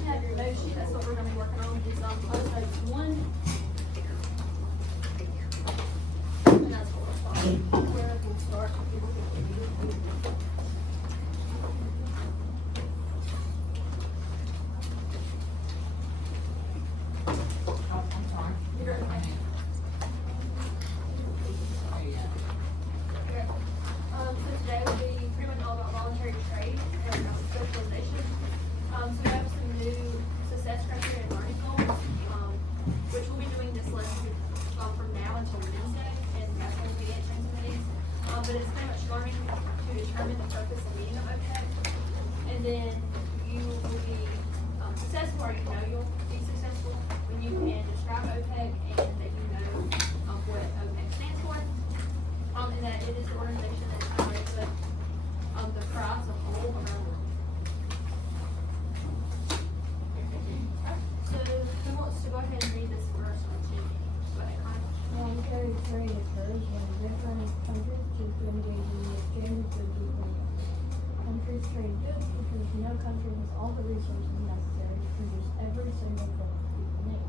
you have your note sheet, that's what we're gonna be working on, is closed notes 1. And that's what we'll start, where we'll start. You're okay. Okay. So today will be pretty much all about voluntary trade and specialization. So we have some new success criteria and learning goals, which we'll be doing this lesson from now until Wednesday, and that's when we get answering some of these. But it's pretty much learning to determine the purpose and meaning of OPEC, and then you will be successful, or you know you'll be successful when you can describe OPEC and that you know what OPEC stands for, and that it is the organization that generates the price of oil around the world. So who wants to go ahead and read this first one to me? Go ahead, Kyle. Voluntary trade occurs when different countries choose to engage in the exchange of goods with one another. Countries trade goods because no country has all the resources necessary to produce every single product people make.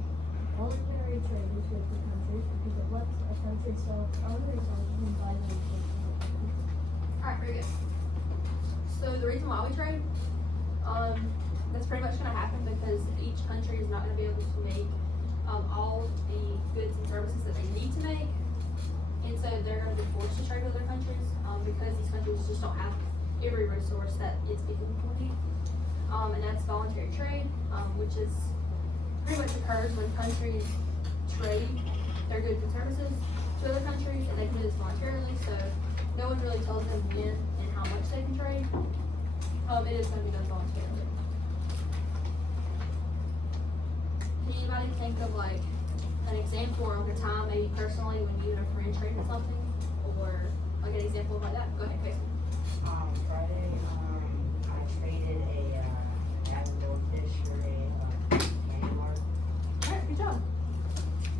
Voluntary trade is good for countries because it lets a country sell its own resources and buy the resources of other countries. Alright, very good. So the reason why we trade, that's pretty much gonna happen because each country is not gonna be able to make all the goods and services that they need to make. And so they're gonna be forced to trade with other countries, because these countries just don't have every resource that its people will need. And that's voluntary trade, which is pretty much occurs when countries trade their goods and services to other countries, and they can do this voluntarily, so no one really tells them when and how much they can trade. It is going to be done voluntarily. Can anybody think of like an example or like a time maybe personally when you and a friend traded something, or like an example like that? Go ahead, Casey. Friday, I traded a Gavin Goldfish for a candy bar. Alright, good job.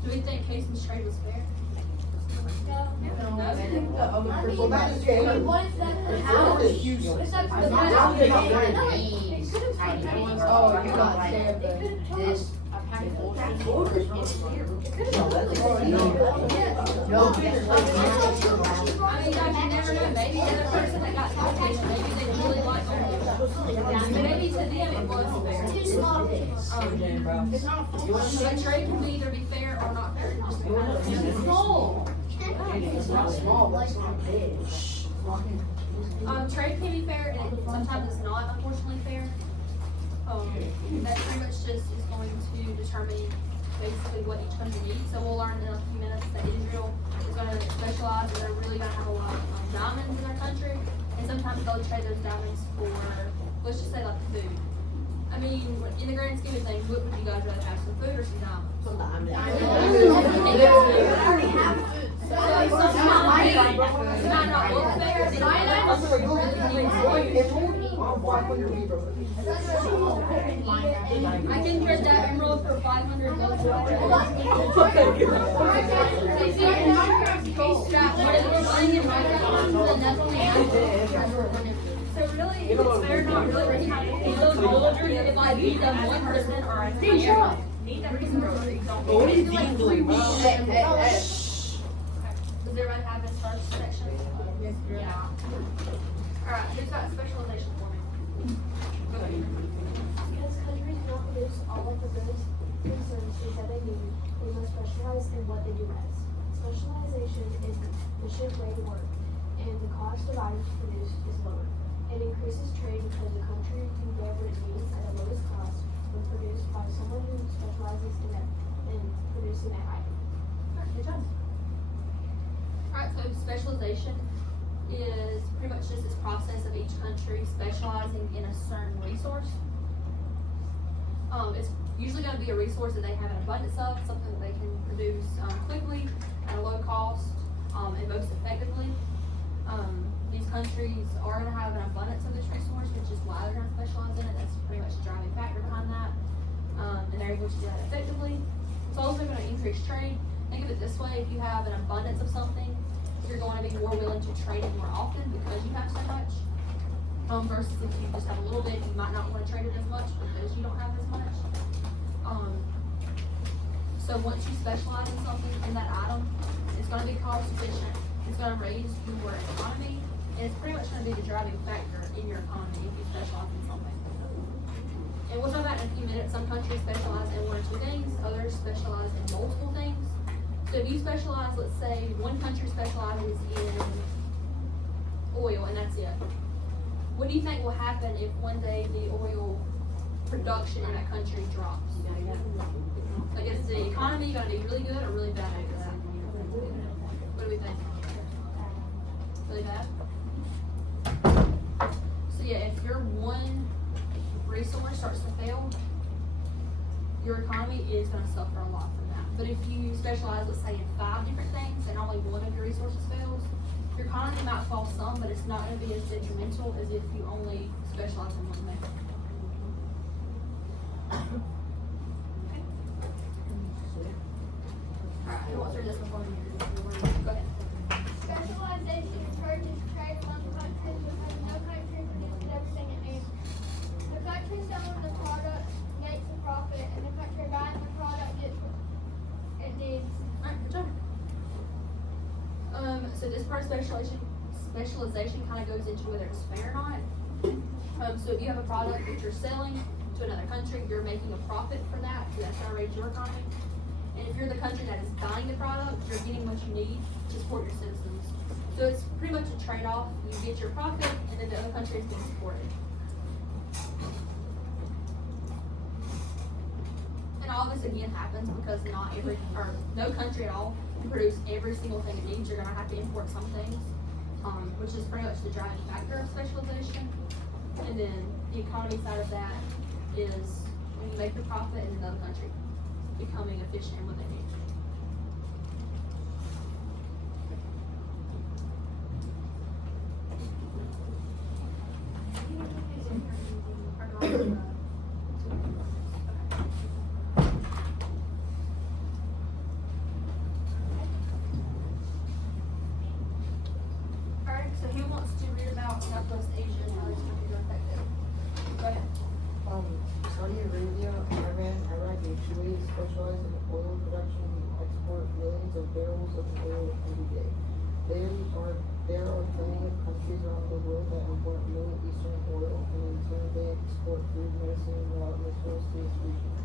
Do we think Casey's trade was fair? No. Well, that's fair. What if that the It's house? not huge. What if that's I the was house? not No, one it of these could've tiny been ones. Oh, you're not Like there, but. this. No. I mean, you never know. Maybe the other person that got taxation, maybe they really like it. Maybe to them it was fair. Too small kids. But trade can either be fair or not fair. It just depends. Small. It's not small, but it's not big. Trade can be fair, and sometimes it's not, unfortunately, fair. That pretty much just is going to determine basically what each country needs. So we'll learn in a few minutes that Israel is going to specialize, and they're really going to have a lot of diamonds in their country, and sometimes they'll trade those diamonds for, let's just say, like food. I mean, in the grand scheme of things, what would you guys rather have, some food or some diamonds? already have food. So sometimes it might not look fair, but I can trade that emerald for 500 gold. So really, if it's fair, not really kind of if I beat them 1% or I need that reason or Does everybody have this first section? Yes. Yeah. Alright, who's got specialization for me? Go ahead. Because countries do not produce all of the goods and services that they need, they must specialize in what they do best. Specialization is the efficient way to work, and the cost of items produced is lower. It increases trade because the country can get what it needs at the lowest cost when produced by someone who specializes in producing that item. Alright, good job. Alright, so specialization is pretty much just this process of each country specializing in a certain resource. It's usually going to be a resource that they have an abundance of, something that they can produce quickly at a low cost and most effectively. These countries are going to have an abundance of this resource, which is why they're going to specialize in it. That's pretty much the driving factor behind that. And they're able to do that effectively. It's also going to increase trade. Think of it this way: if you have an abundance of something, you're going to be more willing to trade it more often because you have so much. Versus if you just have a little bit, you might not wanna trade it as much because you don't have as much. So once you specialize in something, in that item, it's gonna be cost efficient, it's gonna raise your economy, and it's pretty much gonna be the driving factor in your economy if you specialize in something. And we'll talk about in a few minutes, some countries specialize in one or two things, others specialize in multiple things. So if you specialize, let's say, one country specializes in oil and that's it. What do you think will happen if one day the oil production in that country drops? Like, is the economy gonna be really good or really bad after that? What do we think? Really bad? So yeah, if your one resource starts to fail, your economy is gonna suffer a lot from that. But if you specialize, let's say, in 5 different things and only one of your resources fails, your economy might fall some, but it's not gonna be as detrimental as if you only specialize in one thing. Alright, who wants to read this before we go ahead? Specialization encourages trade among countries because no country produces everything it needs. The country selling the product makes a profit, and the country buying the product gets what it needs. Alright, good job. So this part of specialization kind of goes into whether it's fair or not. So if you have a product that you're selling to another country, you're making a profit for that, so that's gonna raise your economy. And if you're the country that is buying the product, you're getting what you need to support your citizens. So it's pretty much a trade-off. You get your profit, and then the other country is being supported. And all this again happens because not every, or no country at all can produce every single thing it needs. You're gonna have to import some things, which is pretty much the driving factor of specialization. And then the economy side of that is when you make the profit and another country becoming efficient in what they need. Alright, so who wants to read about Southwest Asia and how these countries are affected? Go ahead. Saudi Arabia, Iran, Iraq, and Kuwait specialize in oil production and export millions of barrels of oil every day. There are plenty of countries around the world that import Middle Eastern oil, and in turn they export food, medicine, and raw materials to this region.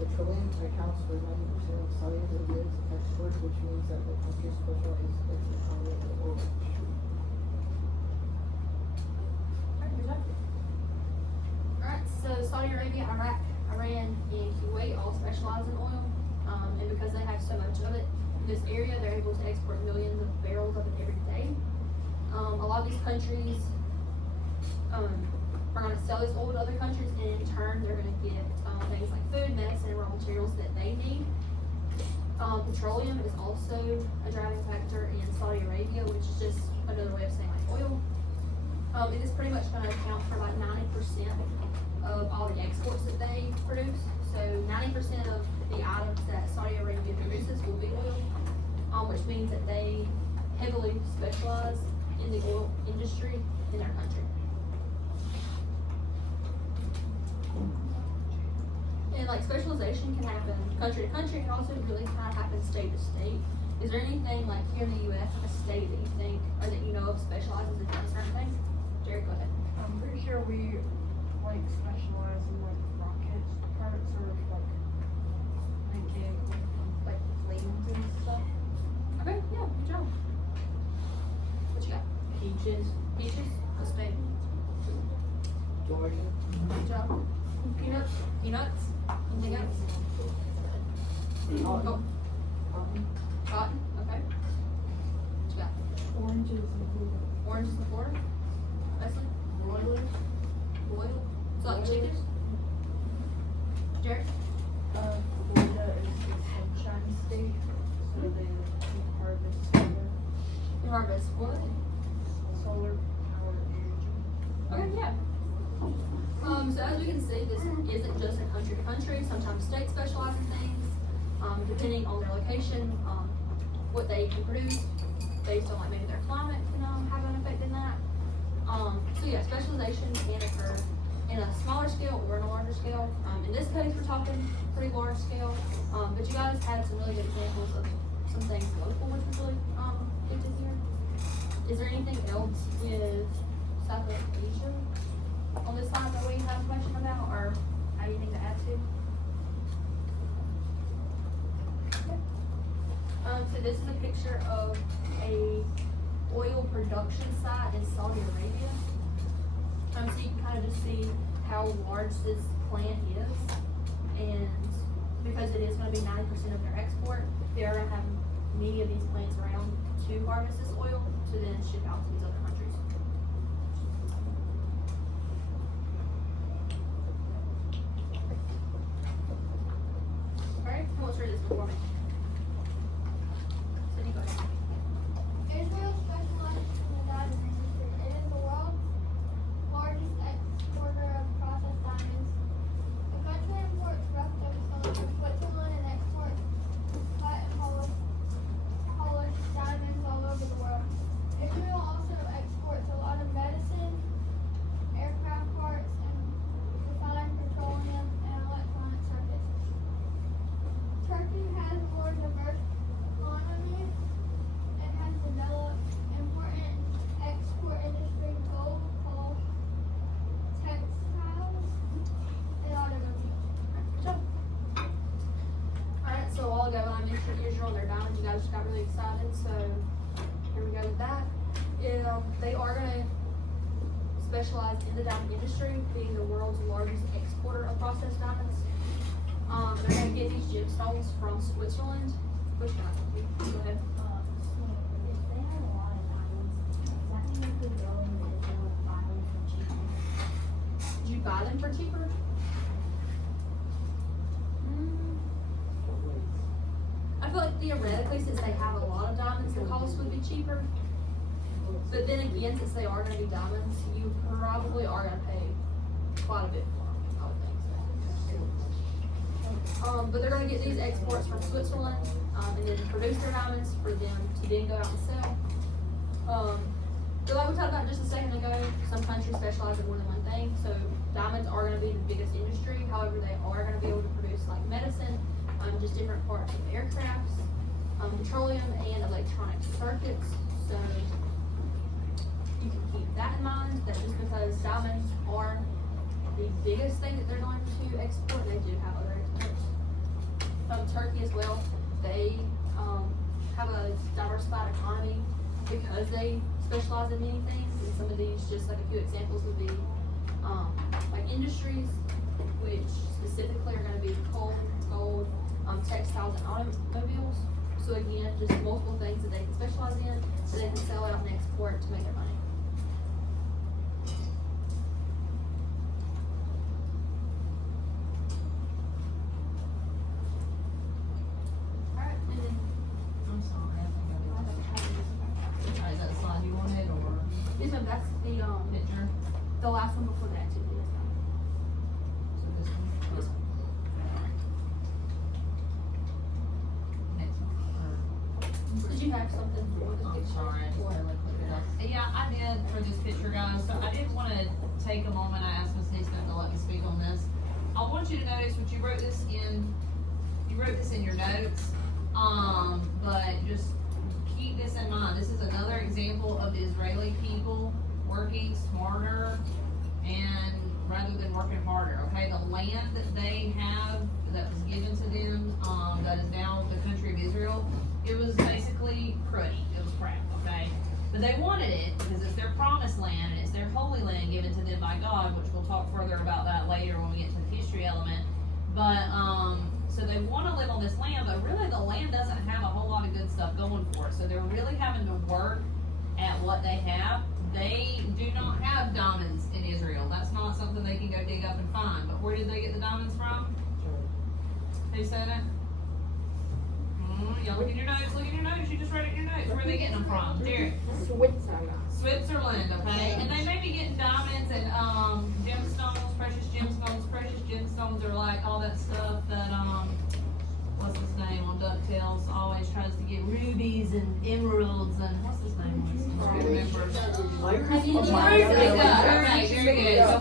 Petroleum accounts for 90% of Saudi Arabia's exports, which means that the country specializes in its economy in the oil industry. Alright, so Saudi Arabia, Iraq, Iran, and Kuwait all specialize in oil. And because they have so much of it in this area, they're able to export millions of barrels of it every day. A lot of these countries are going to sell this oil to other countries, and in turn, they're going to get things like food, medicine, and raw materials that they need. Petroleum is also a driving factor in Saudi Arabia, which is just another way of saying like oil. It is pretty much going to account for like 90% of all the exports that they produce. So 90% of the items that Saudi Arabia produces will be oil, which means that they heavily specialize in the oil industry in their country. And like specialization can happen country to country, it can also really kind of happen state to state. Is there anything like here in the US, like a state that you think, or that you know of specializes in a certain thing? Jared, go ahead. I'm pretty sure we like specialize in like rocket parts or like making like planes and stuff. Okay, yeah, good job. What you got? Peaches. Peaches? What's big? Georgia. Good job. Peanuts? Peanuts? Anything else? Oh, cotton, okay. What you got? Oranges and blue. Oranges in Florida? Leslie? Broilers. Boiled? So like chicken? Jared? Florida is the sunshine state, so they harvest You harvest what? solar power energy. Okay, yeah. So as we can see, this isn't just a country to country. Sometimes states specialize in things, depending on their location, what they can produce, based on like maybe their climate can have an effect in that. So yeah, specialization can occur in a smaller scale or in a larger scale. In this case, we're talking pretty large scale, but you guys had some really good examples of some things local, which was really, good to hear. Is there anything else with Southeast Asia on this slide that we have a question about, or anything to add to? So this is a picture of a oil production site in Saudi Arabia. So you can kind of just see how large this plant is, and because it is gonna be 90% of their export, they are gonna have many of these plants around to harvest this oil to then ship out to these other countries. Alright, who wants to read this before me? Sydney, go ahead. Israel specializes in the diamond industry. It is the world's largest exporter of processed diamonds. The country imports rough gemstones from Switzerland and exports cut and polished diamonds all over the world. Israel also exports a lot of medicine, aircraft parts, and refined petroleum and electronic circuits. Turkey has a more diverse economy and has developed important export industry, gold, coal, textiles, and automobiles. Good job. Alright, so a while ago when I mentioned Israel and their diamonds, you guys just got really excited, so here we go with that. They are gonna specialize in the diamond industry, being the world's largest exporter of processed diamonds. They're gonna get these gemstones from Switzerland. Which one? Go ahead. If they have a lot of diamonds, does that mean we could go into Israel and buy them for cheaper? Did you buy them for cheaper? I feel like theoretically, since they have a lot of diamonds, the cost would be cheaper. But then again, since they are gonna be diamonds, you probably are gonna pay quite a bit for them, I would think so. But they're gonna get these exports from Switzerland, and then produce their diamonds for them to then go out and sell. So like we talked about just a second ago, some countries specialize in more than one thing, so diamonds are gonna be the biggest industry, however, they are gonna be able to produce like medicine, just different parts of aircrafts, petroleum and electronic circuits, so you can keep that in mind, that just because diamonds are the biggest thing that they're going to export, they do have other exports. Turkey as well, they, have a diversified economy because they specialize in many things, and some of these, just like a few examples would be, like industries, which specifically are gonna be coal, gold, textiles and automobiles. So again, just multiple things that they can specialize in, so they can sell out and export to make their money. Alright, and then, I'm sorry, I think I did. Is that slide you wanted or this one, that's picture? the last one before the activity is done. So this one? This one. Next one, or? Did you have something for this I'm picture? sorry, I just Or- barely clicked it up. Yeah, I did for this picture, guys, so I did wanna take a moment, I asked Ms. Neesmith to let me speak on this. I want you to notice what you wrote this in your notes, but just keep this in mind, this is another example of the Israeli people working smarter and rather than working harder, okay? The land that they have, that was given to them, that is now the country of Israel, it was basically cruddy, it was crap, okay? But they wanted it because it's their promised land and it's their holy land given to them by God, which we'll talk further about that later when we get to the history element. But, so they wanna live on this land, but really the land doesn't have a whole lot of good stuff going for it. So they're really having to work at what they have. They do not have diamonds in Israel. That's not something they can go dig up and find. But where did they get the diamonds from? Who said it? Y'all look in your notes, you just wrote it in your notes. Where are they getting them from? Derek? Switzerland, okay? And they may be getting diamonds and, gemstones, precious gemstones. Precious gemstones are like all that stuff that, what's his name on DuckTales always tries to get rubies and emeralds and what's his name? I don't remember. Okay, very good. So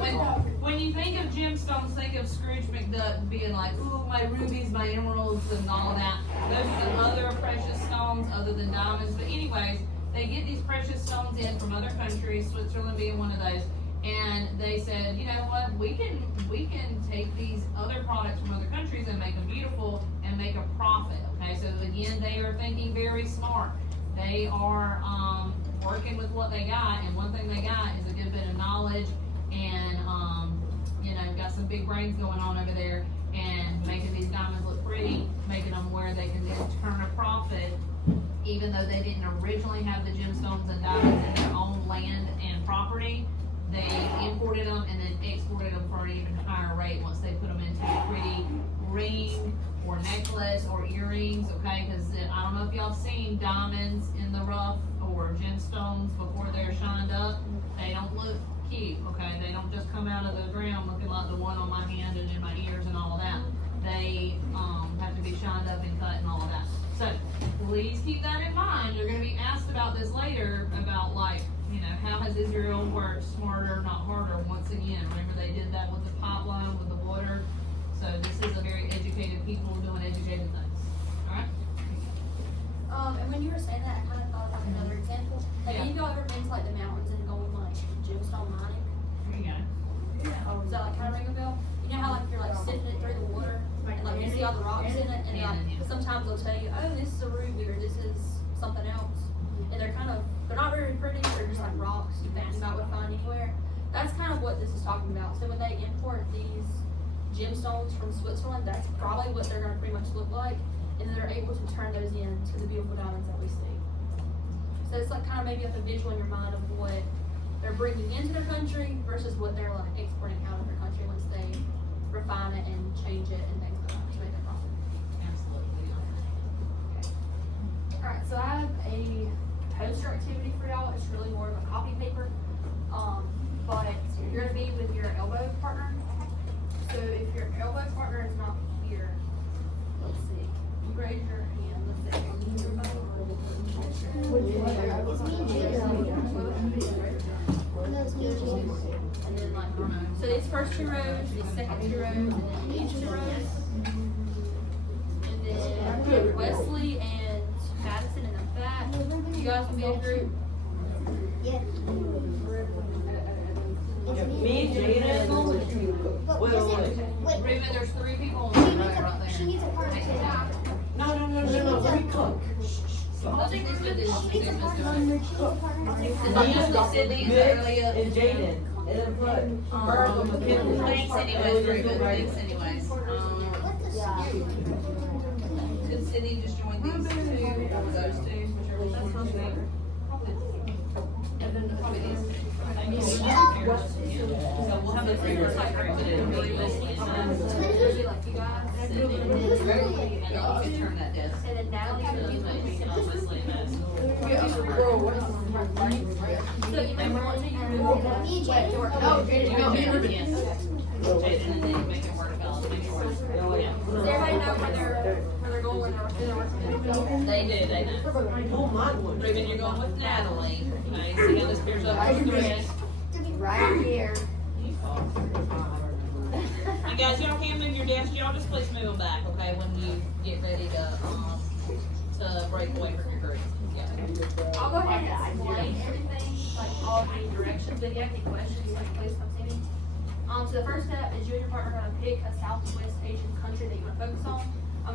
when you think of gemstones, think of Scrooge McDuck being like, ooh, my rubies, my emeralds, and all of that. Those are the other precious stones other than diamonds. But anyways, they get these precious stones in from other countries, Switzerland being one of those. And they said, you know what, we can take these other products from other countries and make them beautiful and make a profit. Okay, so again, they are thinking very smart. They are working with what they got, and one thing they got is a good bit of knowledge and you know, got some big brains going on over there, and making these diamonds look pretty, making them where they can then turn a profit, even though they didn't originally have the gemstones and diamonds in their own land and property. They imported them and then exported them for an even higher rate once they put them into a pretty ring or necklace or earrings, okay? Because I don't know if y'all have seen diamonds in the rough or gemstones before they're shined up. They don't look cute, okay? They don't just come out of the ground looking like the one on my hand and in my ears and all of that. They have to be shined up and cut and all of that. So please keep that in mind. You're going to be asked about this later, about like, you know, how has Israel worked smarter, not harder? Once again, remember they did that with the pipeline, with the water. So this is a very educated people doing educated things. All right? And when you were saying that, I kind of thought of like another example. Have Yeah. any of y'all ever been to like the mountains and going like gemstone mining? Here you go. Does that like kind of ring a bell? You know how like you're like sifting it through the water and like you see all the rocks in it, and Yeah. like sometimes they'll tell you, oh, this is a ruby or this is something else, and they're not very pretty. They're just like rocks that you might would find anywhere. That's kind of what this is talking about. So when they import these gemstones from Switzerland, that's probably what they're gonna pretty much look like, and then they're able to turn those into the beautiful diamonds that we see. So it's like kind of maybe like a visual in your mind of what they're bringing into their country versus what they're like exporting out of their country once they refine it and change it and things like that to make a profit. Absolutely. Alright, so I have a poster activity for y'all. It's really more of a copy paper. But you're gonna be with your elbow partner. So if your elbow partner is not here, let's see, you raise your hand, let's say. It's me and Jaden. No, it's me and Jaden. And then like, so these first two rows, these second two rows, and then these two rows. And then Wesley and Madison in the back. You guys will be in a group. Yeah. Me and Jaden. But Wait, wait. Reuben, there's 3 people She on the needs row right she there. needs a partner too. No, let me cook. Nothing to do with She needs a partner. She needs a partner. This. Sydney is early up. And Jaden. And then put Virgil, McKinley. Thanks anyways, Reuben, thanks anyways. Let the Could Sydney just join these 2 or those 2? That's not bad. Probably these 2. So we'll have the 3 first like really listening. It'll be like you guys. Sydney, and you can turn that desk. And then Natalie can do So you can obviously this. So you may want to use Yes. Jaden, and then you make it work, fellas, make it work. Yeah. Does everybody know where they're going, who they're working with? They do, they know. Oh, my one. Reuben, you're going with Natalie. Okay, see how this pairs up with the rest. right here. And guys, y'all can move your desks, y'all just please move them back, okay, when you get ready to break away from your group. Yeah. I'll go ahead and explain everything, like all the directions, but if you have any questions, like please come see me. So the first step is you and your partner are gonna pick a Southwest Asian country that you wanna focus on.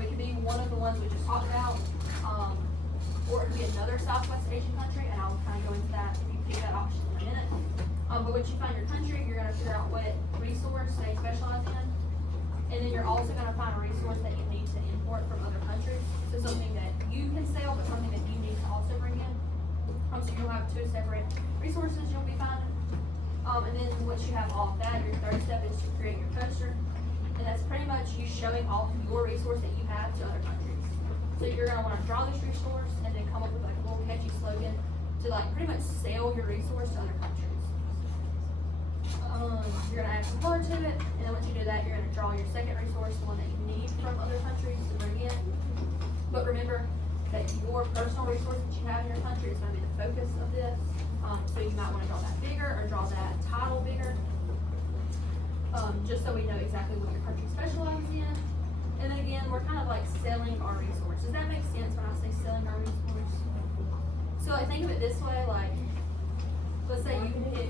It could be one of the ones we just talked about, or it could be another Southwest Asian country, and I'll kind of go into that if you pick that option in a minute. But once you find your country, you're gonna figure out what resource they specialize in, and then you're also gonna find a resource that you need to import from other countries. So something that you can sell, but something that you need to also bring in. So you'll have 2 separate resources you'll be finding. And then once you have all of that, your third step is to create your poster. And that's pretty much you showing all of your resource that you have to other countries. So you're gonna wanna draw this resource and then come up with like a little catchy slogan to like pretty much sell your resource to other countries. You're gonna add some color to it, and then once you do that, you're gonna draw your second resource, the one that you need from other countries to bring in. But remember, that your personal resources that you have in your country is gonna be the focus of this. So you might wanna draw that bigger or draw that title bigger. Just so we know exactly what your country specializes in. And then again, we're kind of like selling our resource. Does that make sense when I say selling our resource? So like think of it this way, like, let's say you pick,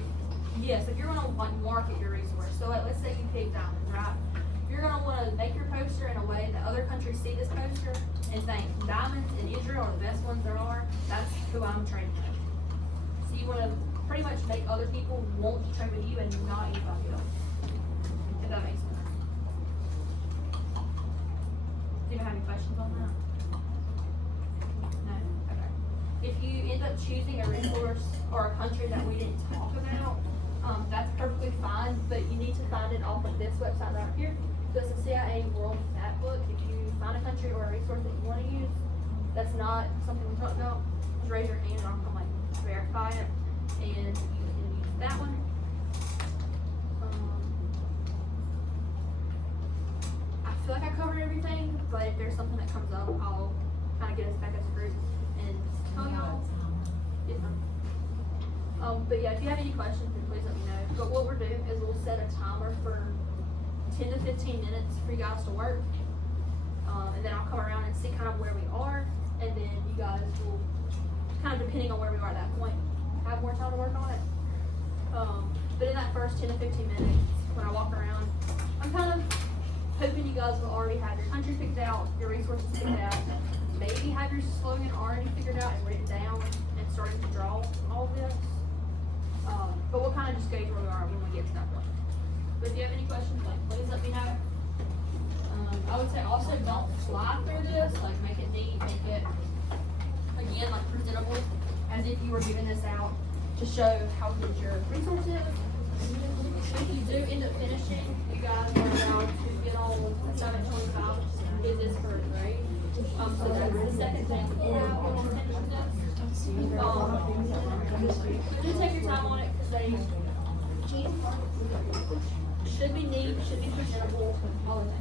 yes, if you're gonna like market your resource, so like, let's say you pick diamonds, right? You're gonna wanna make your poster in a way that other countries see this poster and think diamonds in Israel are the best ones there are, that's who I'm trading with. So you wanna pretty much make other people want to trade with you and not anybody else. If that makes sense. Do you have any questions on that? No? Okay. If you end up choosing a resource or a country that we didn't talk about, that's perfectly fine, but you need to find it off of this website right here. So it's the CIA World Map Book. If you find a country or a resource that you want to use, that's not something we talked about, just raise your hand and I'll come like verify it, and you can use that one. I feel like I covered everything, but if there's something that comes up, I'll kind of get us back as a group and tell y'all. Yes, ma'am. But yeah, if you have any questions, then please let me know. But what we're doing is we'll set a timer for 10 to 15 minutes for you guys to work. And then I'll come around and see kind of where we are, and then you guys will, kind of depending on where we are at that point, have more time to work on it. But in that first 10 to 15 minutes, when I walk around, I'm kind of hoping you guys will already have your country picked out, your resources picked out, maybe have your slogan already figured out and written down and starting to draw all of this. But we'll kind of just gauge where we are when we get to that point. But if you have any questions, like, please let me know. I would say also don't fly through this, like make it neat, make it, again, like presentable, as if you were giving this out to show how good your resource is. If you do end up finishing, you guys are allowed to get on assignment 25, which is this for a grade. So that's the second thing you have when you finish this. So just take your time on it, because they should be neat, should be presentable, all of that.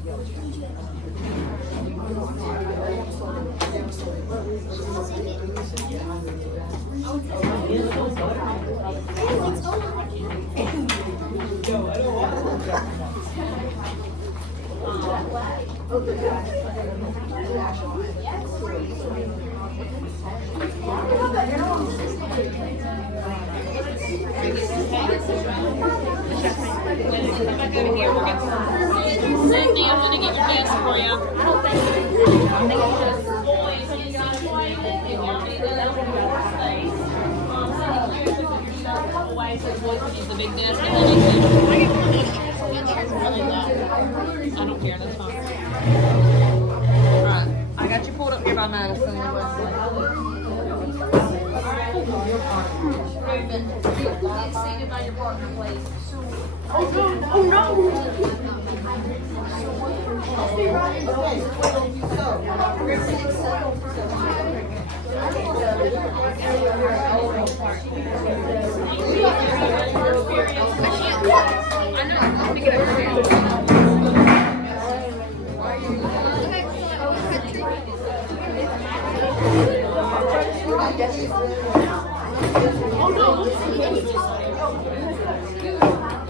Use the big desk and then you can. Really loud. I don't care, that's fine. Alright, I got you pulled up here by Madison and Wesley. Ruben, get seated by your partner, please. Oh no!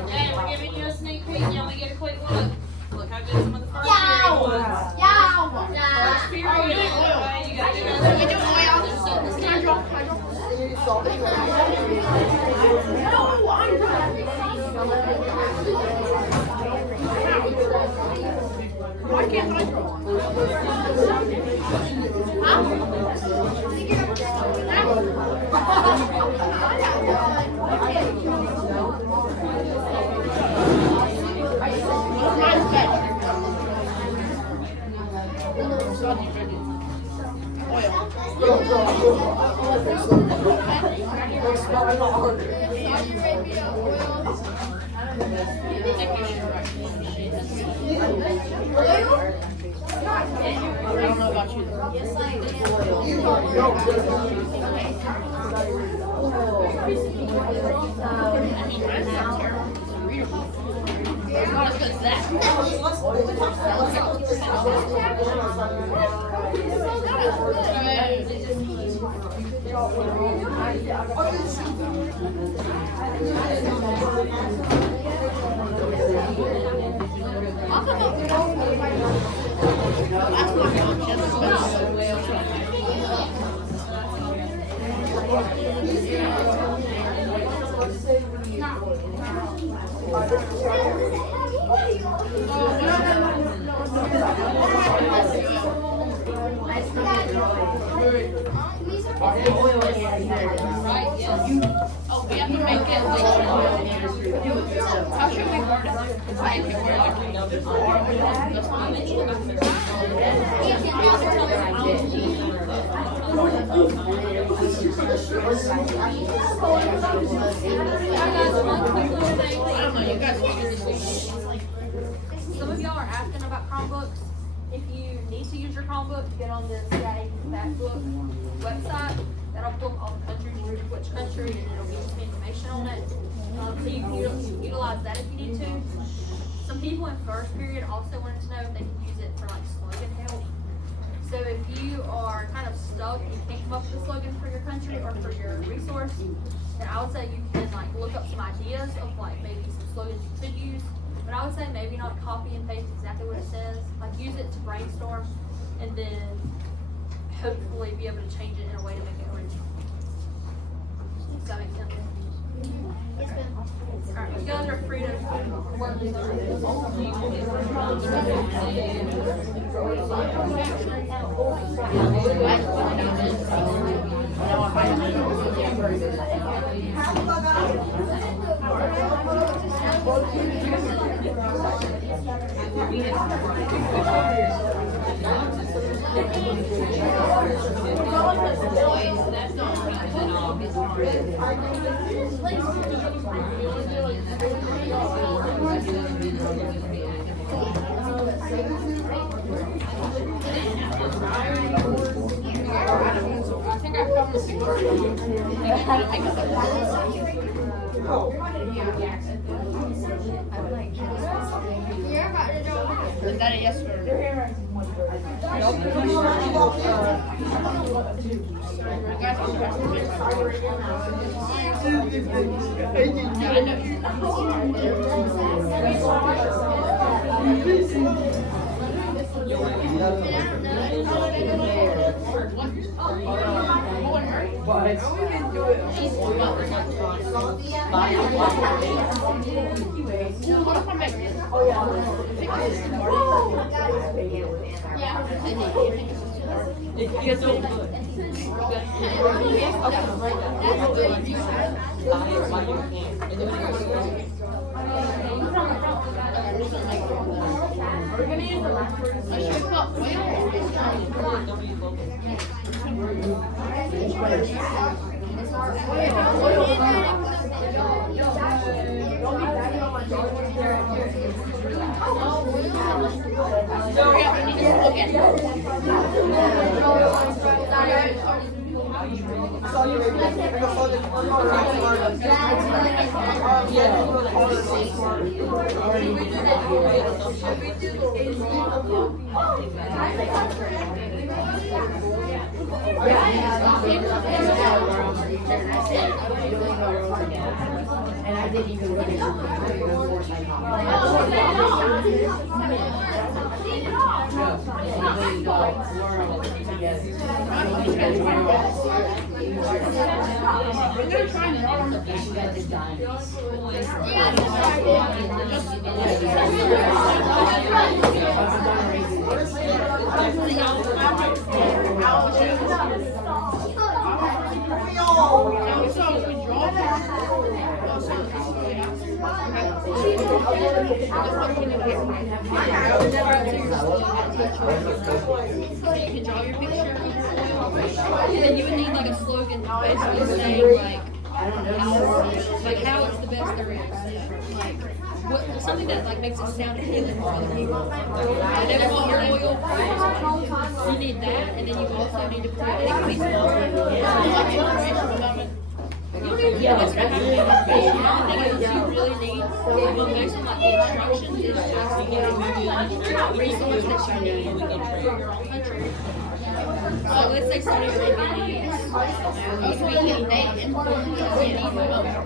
Hey, we're giving you a sneak peek. You only get a quick look. Look how good some of the first period was. First period. Okay, you got to do Why can't I draw? I don't know about you though. Yes, I Not as good as that. That's my mom. She has a Right, yes. Oh, we have to make it like. How should we word it? It's like if we word I don't know, you guys figure this out. Some of y'all are asking about Chromebooks. If you need to use your Chromebook, get on the CIA Factbook website. That'll pull up all the countries, which country, and it'll give you some information on it. So you can utilize that if you need to. Some people in first period also wanted to know if they can use it for like slogan help. So if you are kind of stuck and you can't come up with a slogan for your country or for your resource, then I would say you can like look up some ideas of like maybe some slogans you could use. But I would say maybe not copy and paste exactly what it says. Like use it to brainstorm and then hopefully be able to change it in a way to make it original. Does that make sense? Alright, you guys are free to work this over. That's not right at all. It's I think I found the secret. Is that a yes or And I didn't even look we're gonna try and draw on the back. You can draw your picture, and then you would need like a slogan basically saying like how it's the best there is. Like what something that like makes it sound appealing for other people. And they want your loyal friends. You need that, and then you also need to put it in a piece of like inspirational moment. You don't even Yeah, that's what happened. The only thing is you really need, well, based on like the instructions, is just the resource that you need for your own country. So let's say Saudi Arabia needs, we need that and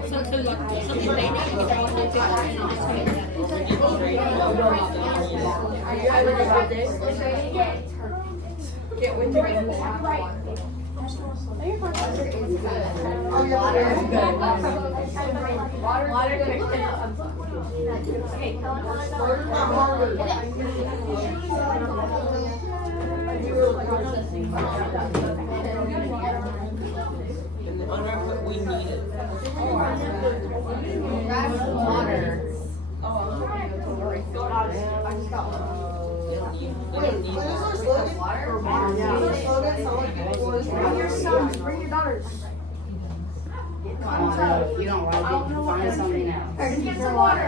something like something they need, we can also take that and just make Are you ever about this? Get with you. And the whatever we needed. Wait, when is our slogan? Our slogan sound like people want to Bring your sons, bring your daughters. If you don't like it, find something else. Get some water.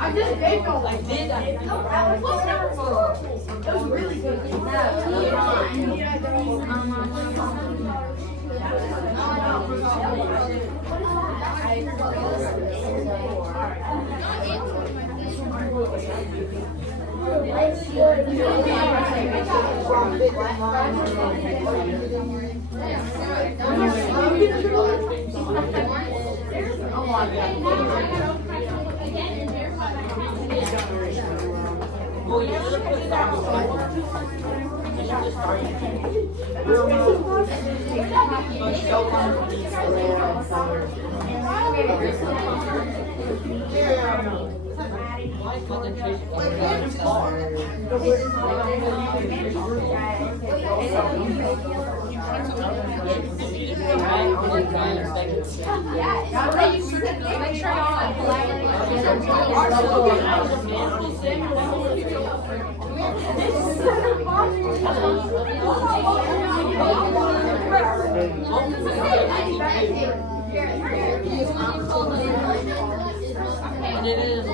I just gave y'all like did I? It was really good. Well, you should put it on. You should just start Make sure And it is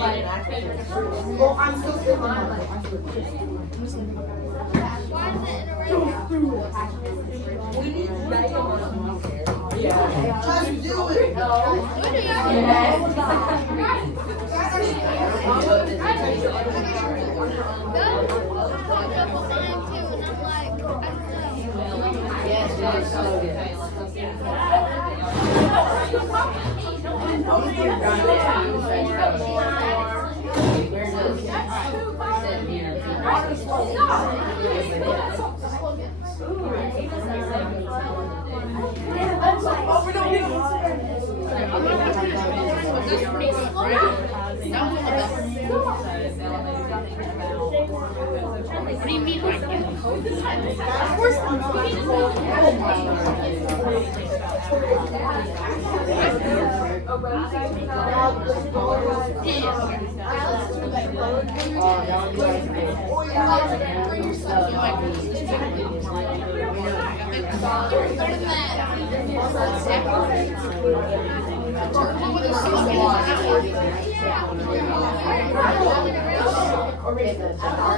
Well, I'm still sitting on my. Why is it in a radio? Just do it. Yes, yes, so good. We're just sitting here. What do you mean like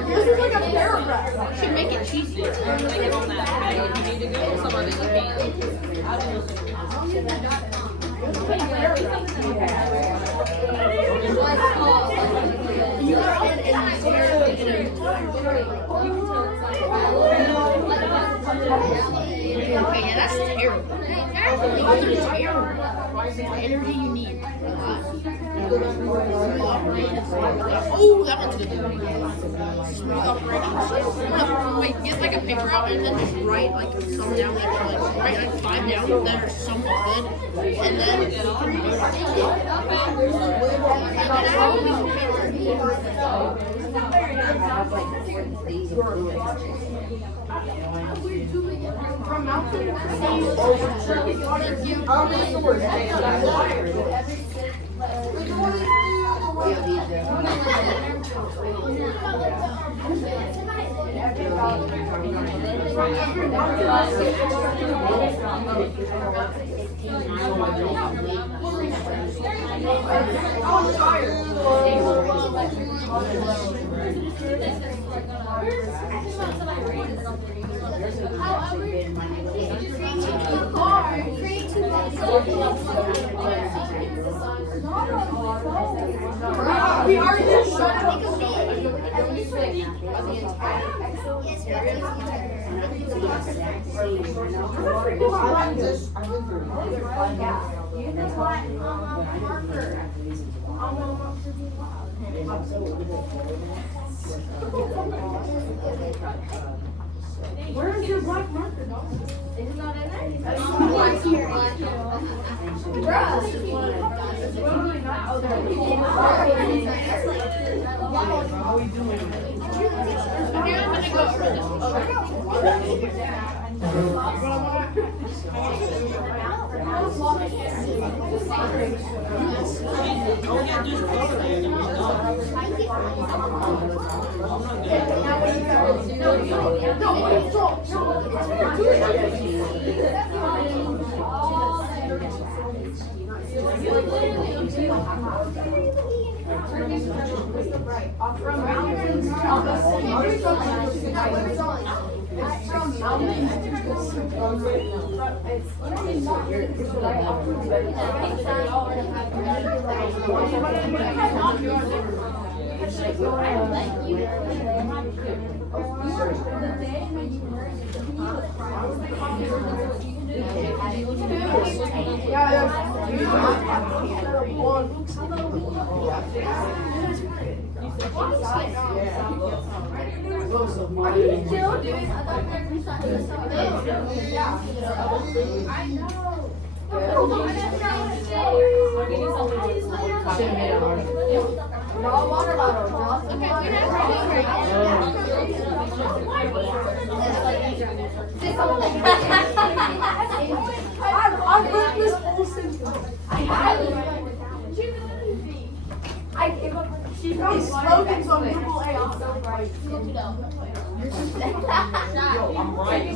This is like a paragraph. should make it cheesy. Make it on that page. You need to go to somebody who Okay, yeah, that's terrible. Those are terrible. The energy you need. Oh, that one's good. Smooth operation. Wait, get like a paper out and then just write like some down that are like write like 5 down that are somewhat good, and then We already did shut up. Where's your black marker? It's not in there? okay, I'm gonna go over this. I wrote this whole sentence. I gave up. She found slogans on Google AI. I'm right.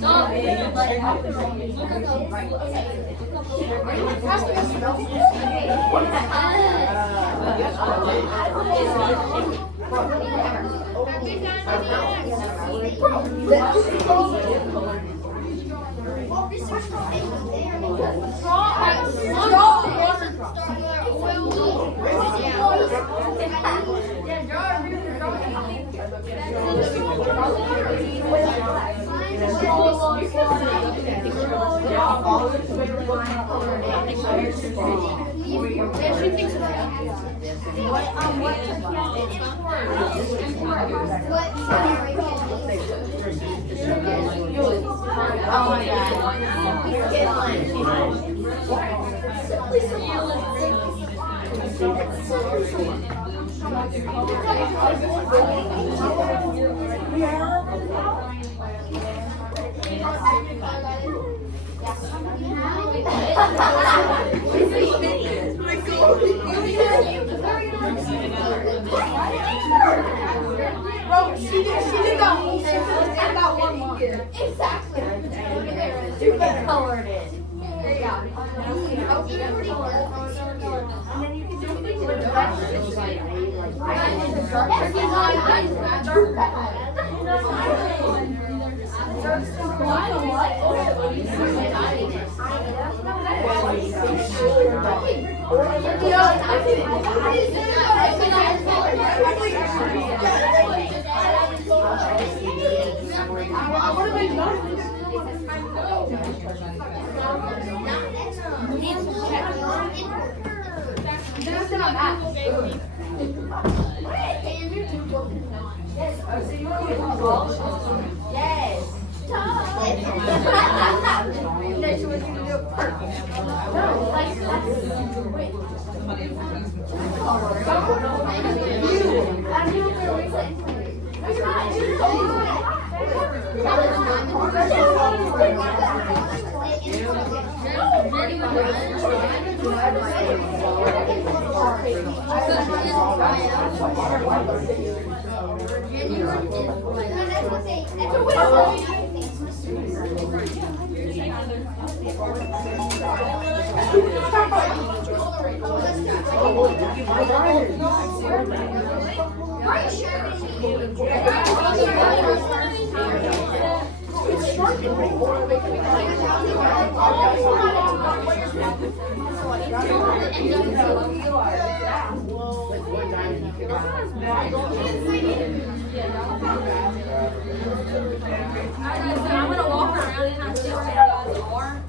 I'm gonna walk around and I see where you guys are.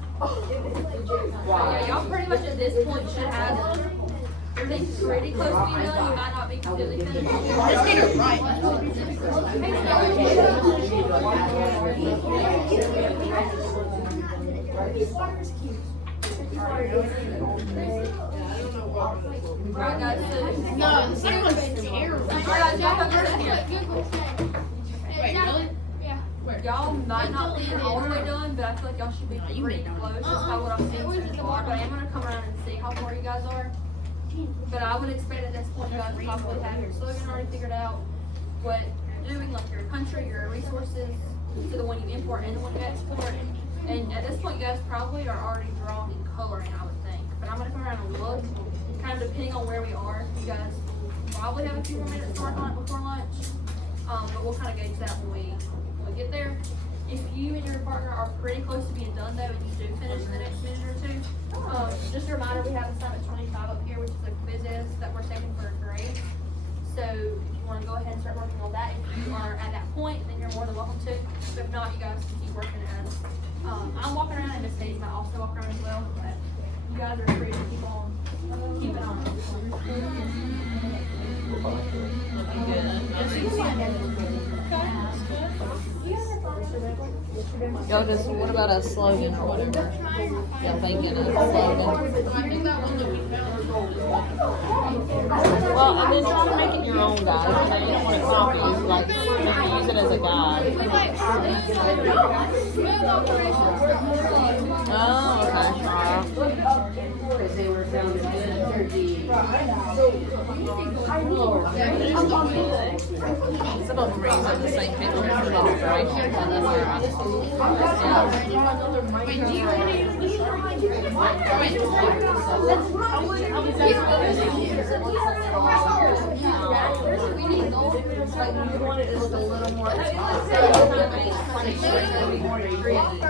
Yeah, y'all pretty much at this point should have everything pretty close to being done. You might not be completely finished. Let's get it right. Alright guys, so, No, the second one's terrible. alright guys, y'all come first here. Wait, really? Y'all might not be all the way done, but I feel like y'all should be pretty close, just by what I'm seeing so far. But I am gonna come around and see how far you guys are. But I would expect at this point you guys probably have your slogan already figured out, what you're doing, like your country, your resources, to the one you import and the one you export. And at this point, you guys probably are already drawing and coloring, I would think. But I'm gonna come around and look, kind of depending on where we are. You guys probably have a few more minutes to work on it before lunch. But we'll kind of gauge that when we get there. If you and your partner are pretty close to being done though, and you do finish in the next minute or two, just a reminder, we have assignment 25 up here, which is a quiz that we're taking for a grade. So if you want to go ahead and start working on that, if you are at that point, then you're more than welcome to. But if not, you guys can keep working as I'm walking around, and Miss Hayes might also walk around as well. But you guys are free to keep on keeping on. Y'all just, what about a slogan or whatever? Y'all thinking of a slogan? Well, and then try to make it your own, guys. You know, you don't want to copy, like, use it as a guide. Oh, okay. Because they were found in energy. Some of them are using the same picture for the duration, so that's where I Wait, do you want to use the sharpie? Wait, like, you want it to look a little more. More intriguing.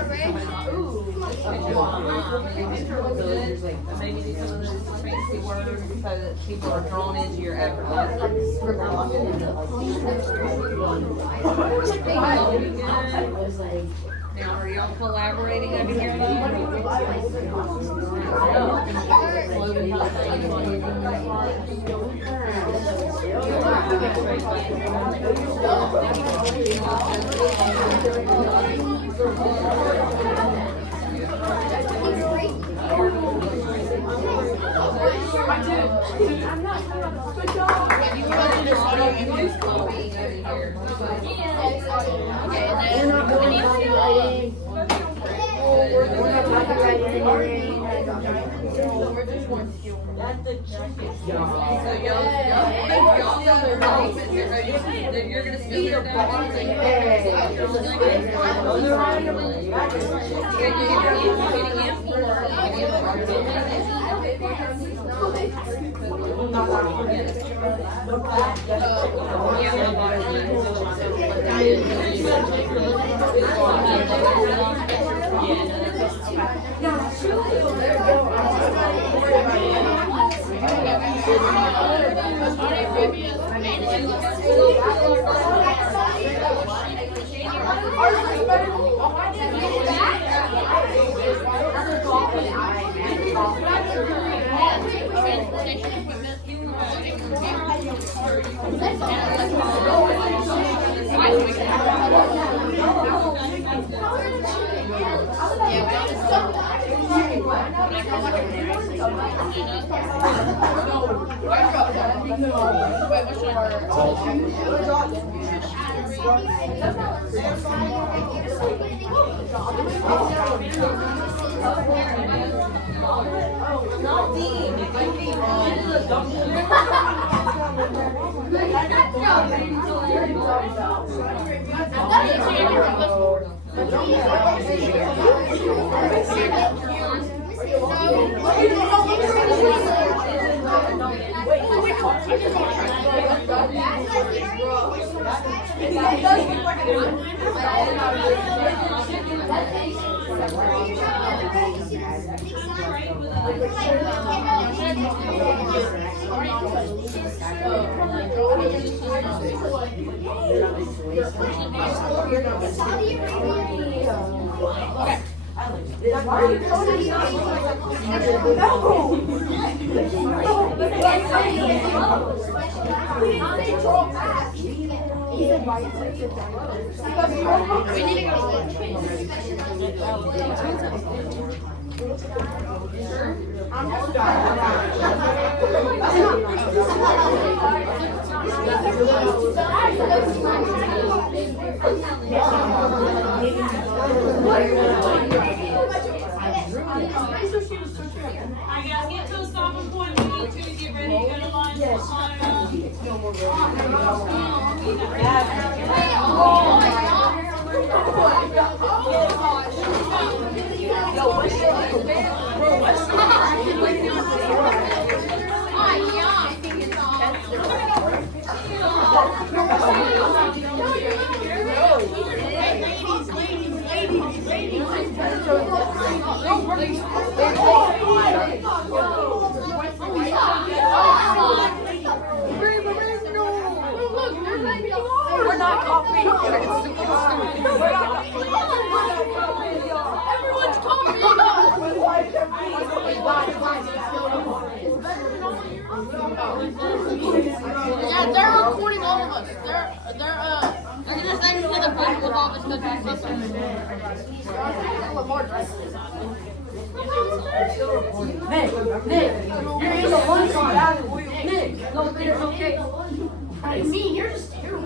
Ooh, this picture looks good. Maybe do some of those fancy words so that people are drawn into your advertising. Now, are y'all collaborating over here? That's the cheapest job. So y'all you're gonna steal their Alright guys, get to a stopping point. We need to get ready to go to lunch. We're not copying. Everyone's copying Yeah, they're recording all of us. They're gonna send to the phone with all this stuff. Nick, you're in the lunch line. Nick, no, it's okay. I mean, you're just terrible.